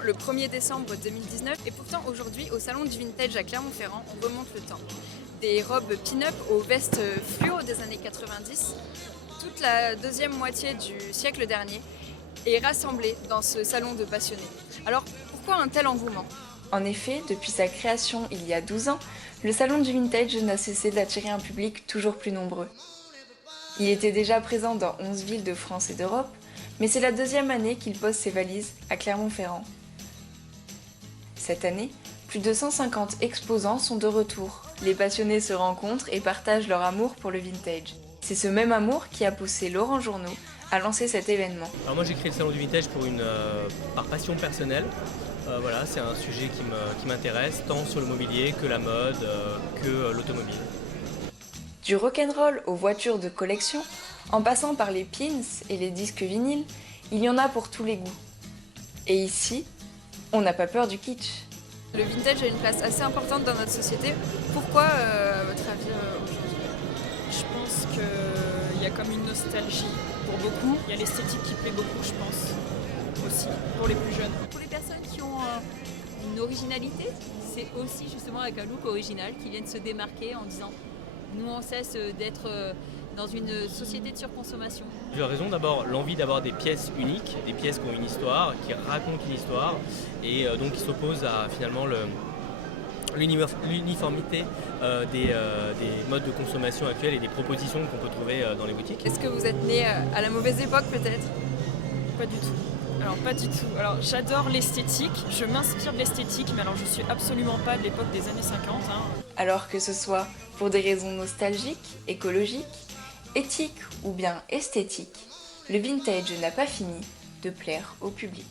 ouvert le 1er décembre 2019 et pourtant aujourd'hui au salon du vintage à Clermont-Ferrand, on remonte le temps. Des robes pin-up aux vestes fluo des années 90, toute la deuxième moitié du siècle dernier est rassemblée dans ce salon de passionnés. Alors pourquoi un tel engouement ? En effet, depuis sa création il y a 12 ans, le salon du vintage n'a cessé d'attirer un public toujours plus nombreux. Il était déjà présent dans 11 villes de France et d'Europe, mais c'est la deuxième année qu'il pose ses valises à Clermont-Ferrand. Cette année, plus de 150 exposants sont de retour. Les passionnés se rencontrent et partagent leur amour pour le vintage. C'est ce même amour qui a poussé Laurent Journeau à lancer cet événement. Alors moi j'ai créé le salon du vintage par passion personnelle. Voilà, c'est un sujet qui m'intéresse, tant sur le mobilier que la mode, que l'automobile. Du rock'n'roll aux voitures de collection, en passant par les pins et les disques vinyles, il y en a pour tous les goûts. Et ici, on n'a pas peur du kitsch. Le vintage a une place assez importante dans notre société. Pourquoi, à votre avis, aujourd'hui ? Je pense qu'il y a comme une nostalgie pour beaucoup. Il y a l'esthétique qui plaît beaucoup, je pense, aussi, pour les plus jeunes. Pour les personnes qui ont une originalité, c'est aussi justement avec un look original qui viennent se démarquer en disant nous on cesse d'être dans une société de surconsommation. Plusieurs raisons. D'abord, l'envie d'avoir des pièces uniques, des pièces qui ont une histoire, qui racontent une histoire, et donc qui s'opposent à finalement l'uniformité des modes de consommation actuels et des propositions qu'on peut trouver dans les boutiques. Est-ce que vous êtes né à la mauvaise époque peut-être ? Pas du tout. Alors pas du tout. Alors j'adore l'esthétique, je m'inspire de l'esthétique, mais alors je suis absolument pas de l'époque des années 50. Alors que ce soit pour des raisons nostalgiques, écologiques, éthiques ou bien esthétiques, le vintage n'a pas fini de plaire au public.